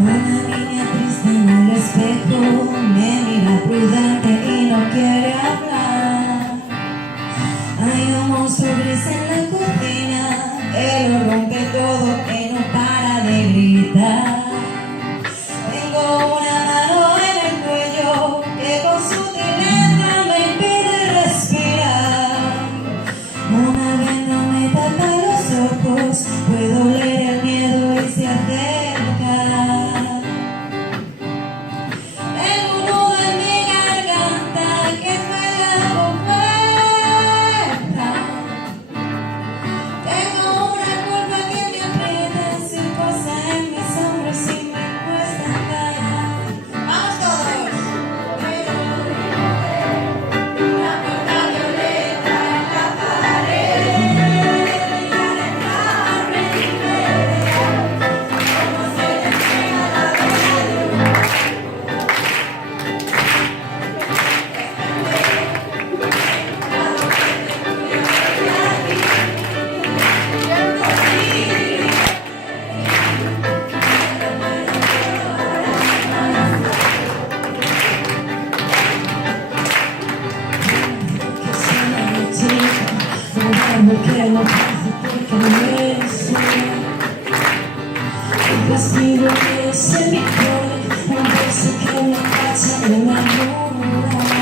Una niña triste en el espejo me mira prudente y no quiere hablar. Hay un monstruo gris en la cocina que lo rompe todo, que no para de gritar. Tengo una mano en el cuello que con su tireta me impide respirar. Una venda me tapa los ojos, puedo leer el miedo y se acerca. Tengo un nudo en mi garganta que juega con fuerza. Tengo una culpa que me aprieta, se posa en mis hombros y me cuesta callar. ¡Vamos todos! Una puerta violeta en la pared, y al entrar me libera, como se despliega la vela de un que no pasa porque no eres un vestido que se me pone, un beso que me cacha de una luna.